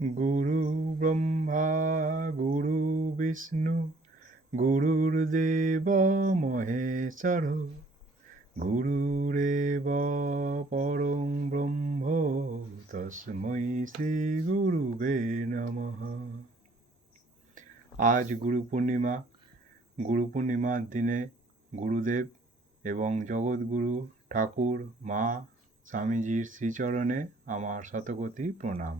গুরু ব্রহ্মা গুরু বিষ্ণু গুরুর্দেব মহেশ্বর গুরুরেব পরং ব্রহ্ম তস্मै শ্রী গুরুবে নমঃ। আজ গুরু পূর্ণিমা। গুরু পূর্ণিমার দিনে গুরুদেব এবং জগৎগুরু ঠাকুর মা স্বামীজির শ্রীচরণে আমার শতকোটি প্রণাম।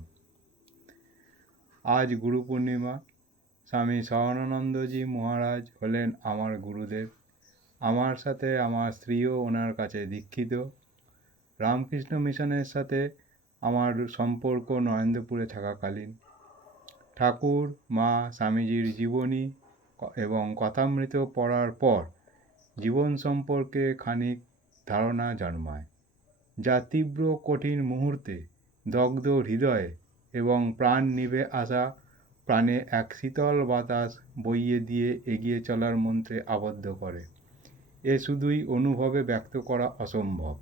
আজ গুরু পূর্ণিমা। স্বামী সহজানন্দজি মহারাজ হলেন আমার গুরুদেব। আমার সাথে আমার স্ত্রীও ওনার কাছে দীক্ষিত। রামকৃষ্ণ মিশনের সাথে আমার সম্পর্ক নরেন্দ্রপুরে থাকাকালীন। ঠাকুর মা স্বামীজির জীবনী এবং কথামৃত পড়ার পর জীবন সম্পর্কে খানিক ধারণা জন্মায়, যা তীব্র কঠিন মুহূর্তে দগ্ধ হৃদয়ে এবং প্রাণ নিভে আসা প্রাণে এক শীতল বাতাস বইয়ে দিয়ে এগিয়ে চলার মন্ত্রে আবদ্ধ করে। এ শুধুই অনুভবে ব্যক্ত করা অসম্ভব।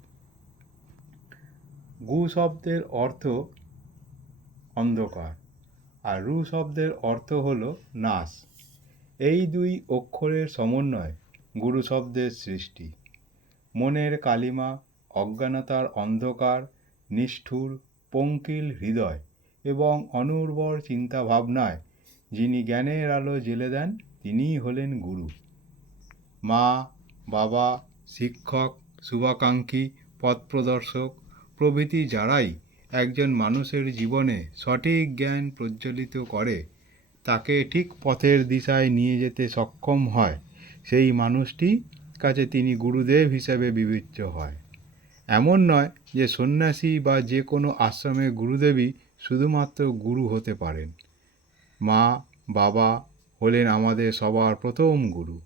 গু শব্দের অর্থ অন্ধকার আর রু শব্দের অর্থ হল নাশ। এই দুই অক্ষরের সমন্বয় গুরু শব্দের সৃষ্টি। মনের কালিমা, অজ্ঞানতার অন্ধকার, নিষ্ঠুর পঙ্কিল হৃদয় এবং অনুর্বর চিন্তাভাবনায় যিনি জ্ঞানের আলো জ্বেলে দেন, তিনিই হলেন গুরু। মা, বাবা, শিক্ষক, শুভাকাঙ্ক্ষী, পথপ্রদর্শক প্রভৃতি যারাই একজন মানুষের জীবনে সঠিক জ্ঞান প্রজ্বলিত করে, তাকে ঠিক পথের দিশায় নিয়ে যেতে সক্ষম হয়, সেই মানুষটি কাছে তিনি গুরুদেব হিসেবে বিবেচ্য হয়। এমন নয় যে সন্ন্যাসী বা যে কোনো আশ্রমে গুরুদেবই শুধুমাত্র গুরু হতে পারেন। মা, বাবা হলেন আমাদের সবার প্রথম গুরু,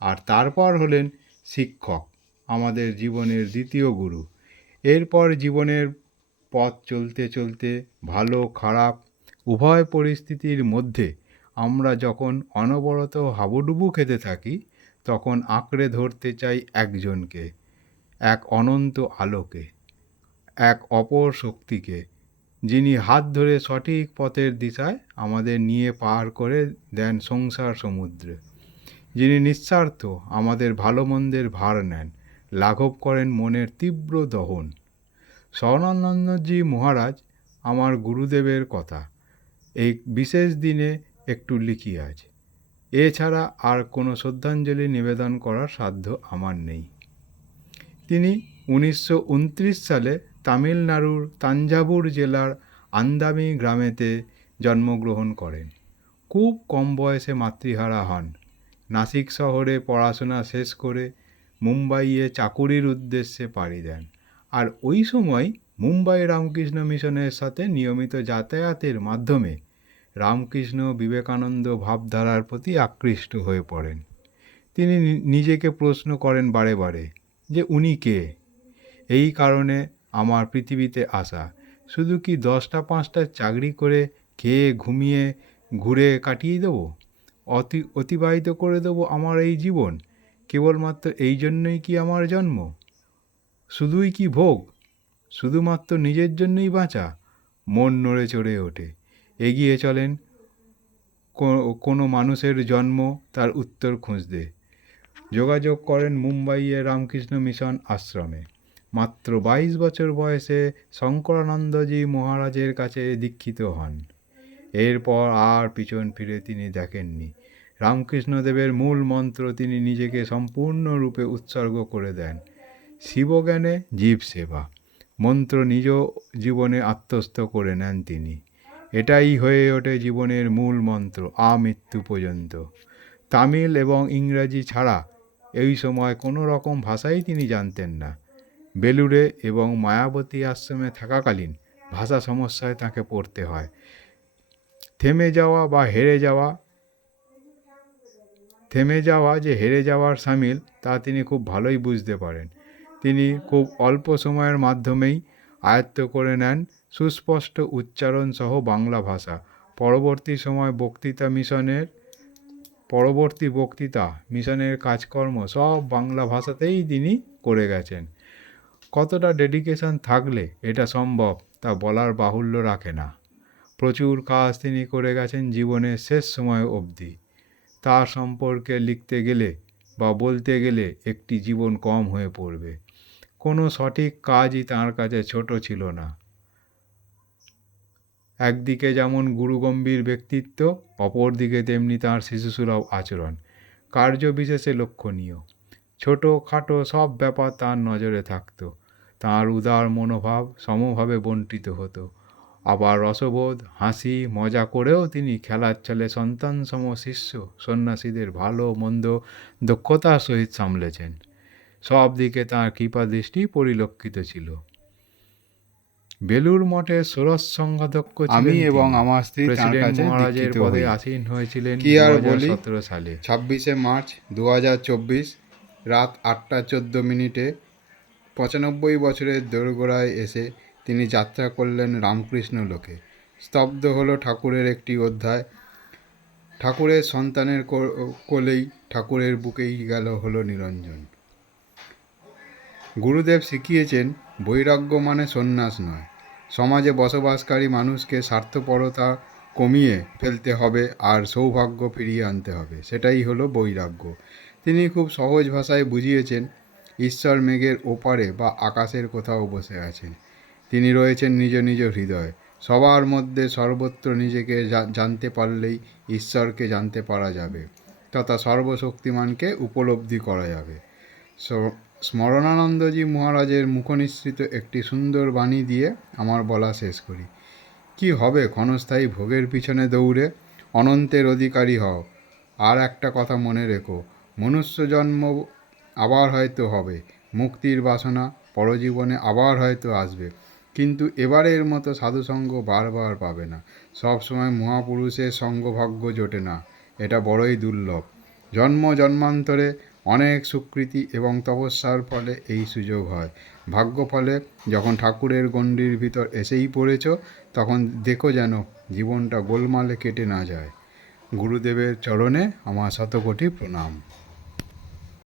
আর তারপর হলেন শিক্ষক, আমাদের জীবনের দ্বিতীয় গুরু। এরপর জীবনের পথ চলতে চলতে ভালো খারাপ উভয় পরিস্থিতির মধ্যে আমরা যখন অনবরত হাবুডুবু খেতে থাকি, তখন আঁকড়ে ধরতে চাই একজনকে, এক অনন্ত আলোকে, এক অপর শক্তিকে, যিনি হাত ধরে সঠিক পথের দিশায় আমাদের নিয়ে পার করে দেন সংসার সমুদ্রে, যিনি নিঃস্বার্থ আমাদের ভালো মন্দের ভার নেন, লাঘব করেন মনের তীব্র দহন। সহজানন্দজি মহারাজ আমার গুরুদেবের কথা এই বিশেষ দিনে একটু লিখি আজ। এছাড়া আর কোনো শ্রদ্ধাঞ্জলি নিবেদন করার সাধ্য আমার নেই। তিনি 1929 সালে তামিলনাড়ুর তাঞ্জাভুর জেলার আন্দামি গ্রামেতে জন্মগ্রহণ করেন। খুব কম বয়সে মাতৃহারা হন। নাসিক শহরে পড়াশোনা শেষ করে মুম্বাইয়ে চাকুরির উদ্দেশ্যে পাড়ি দেন, আর ওই সময় মুম্বাই রামকৃষ্ণ মিশনের সাথে নিয়মিত যাতায়াতের মাধ্যমে রামকৃষ্ণ বিবেকানন্দ ভাবধারার প্রতি আকৃষ্ট হয়ে পড়েন। তিনি নিজেকে প্রশ্ন করেন বারে বারে যে উনি কে? এই কারণে আমার পৃথিবীতে আসা, শুধু কি 10টা-5টা চাকরি করে খেয়ে ঘুমিয়ে ঘুরে কাটিয়ে দেবো, অতিবাহিত করে দেবো আমার এই জীবন? কেবলমাত্র এই জন্যই কি আমার জন্ম? শুধুই কি ভোগ? শুধুমাত্র নিজের জন্যই বাঁচা? মন নড়ে চড়ে ওঠে। এগিয়ে চলেন কোনো মানুষের জন্ম তার উত্তর খুঁজতে। যোগাযোগ করেন মুম্বাইয়ের রামকৃষ্ণ মিশন আশ্রমে। মাত্র 22 বছর বয়সে শঙ্করানন্দজি মহারাজের কাছে দীক্ষিত হন। এরপর আর পিছন ফিরে তিনি দেখেননি। রামকৃষ্ণদেবের মূল মন্ত্র তিনি নিজেকে সম্পূর্ণরূপে উৎসর্গ করে দেন। শিবজ্ঞানে জীব সেবা মন্ত্র নিজ জীবনে আত্মস্থ করে নেন তিনি। এটাই হয়ে ওঠে জীবনের মূল মন্ত্র আমৃত্যু পর্যন্ত। তামিল এবং ইংরাজি ছাড়া এই সময় কোনো রকম ভাষাই তিনি জানতেন না। বেলুড়ে এবং মায়াবতী আশ্রমে থাকাকালীন ভাষা সমস্যায় তাকে পড়তে হয়। থেমে যাওয়া যে হেরে যাওয়ার সামিল, তা তিনি খুব ভালোই বুঝতে পারেন। তিনি খুব অল্প সময়ের মাধ্যমেই আয়ত্ত করে নেন সুস্পষ্ট উচ্চারণ সহ বাংলা ভাষা। পরবর্তী বক্তৃতা মিশনের কাজকর্ম সব বাংলা ভাষাতেই তিনি করে গেছেন। কতটা ডেডিকেশন থাকলে এটা সম্ভব তা বলার বাহুল্য রাখে না। প্রচুর কাজ তিনি করে গেছেন জীবনের শেষ সময় অবধি। তার সম্পর্কে লিখতে গেলে বা বলতে গেলে একটি জীবন কম হয়ে পড়বে। কোনো সঠিক কাজই তাঁর কাছে ছোট ছিল না। একদিকে যেমন গুরুগম্ভীর ব্যক্তিত্ব, অপরদিকে তেমনি তাঁর শিশুসুলভ আচরণ কার্যবিশেষে লক্ষণীয়। ছোটোখাটো সব ব্যাপার তাঁর নজরে থাকত। তাঁর উদার মনোভাব সমভাবে বণ্টিত হতো। আবার রসবোধ, হাসি, মজা করেও তিনি খেলার ছলে সন্তানসম শিষ্য সন্ন্যাসীদের ভালো মন্দ দক্ষতার সহিত সামলেছেন। সব দিকে তাঁর কৃপাদৃষ্টি পরিলক্ষিত ছিল। বেলুড় মঠের ষোড়শ সংঘাধ্যক্ষ ছিলেন আমি এবং তিনি। আমার স্ত্রী তাঁর প্রেসিডেন্ট কাছে মহারাজের দীক্ষিত পদে হই। আসীন হয়েছিলেন কি আর বলি, 2017 সালে। 26শে মার্চ 2024 রাত 8:14 95 বছরের দোরগোড়ায় এসে তিনি যাত্রা করলেন রামকৃষ্ণ লোকে। স্তব্ধ হলো ঠাকুরের একটি অধ্যায়। ঠাকুরের সন্তানের কোলেই, ঠাকুরের বুকেই গেল হলো নিরঞ্জন। গুরুদেব শিখিয়েছেন, বৈরাগ্য মানে সন্ন্যাস নয়। সমাজে বসবাসকারী মানুষকে স্বার্থপরতা কমিয়ে ফেলতে হবে আর সৌভাগ্য ফিরিয়ে আনতে হবে, সেটাই হলো বৈরাগ্য। তিনি খুব সহজ ভাষায় বুঝিয়েছেন, ঈশ্বর মেঘের ওপারে বা আকাশের কোথাও বসে আছেন। তিনি রয়েছেন নিজ নিজ হৃদয়ে। সবার মধ্যে সর্বত্র নিজেকে জানতে পারলেই ঈশ্বরকে জানতে পারা যাবে, তথা সর্বশক্তিমানকে উপলব্ধি করা যাবে। স্মরণানন্দজি মহারাজের মুখনিসৃত একটি সুন্দর বাণী দিয়ে আমার বলা শেষ করি। কি হবে ক্ষণস্থায়ী ভোগের পিছনে দৌড়ে? অনন্তের অধিকারী হও। আর একটা কথা মনে রেখো, মনুষ্য জন্ম আবার হয়তো হবে, মুক্তির বাসনা পরজীবনে আবার হয়তো আসবে, কিন্তু এবারের মতো সাধুসঙ্গ বারবার পাবে না। সবসময় মহাপুরুষের সঙ্গভাগ্য জোটে না, এটা বড়ই দুর্লভ। জন্ম জন্মান্তরে অনেক স্বীকৃতি এবং তপস্যার ফলে এই সুযোগ হয়। ভাগ্যফলে যখন ঠাকুরের গণ্ডির ভিতর এসেই পড়েছ, তখন দেখো যেন জীবনটা গোলমালে কেটে না যায়। গুরুদেবের চরণে আমার শতকোটি প্রণাম।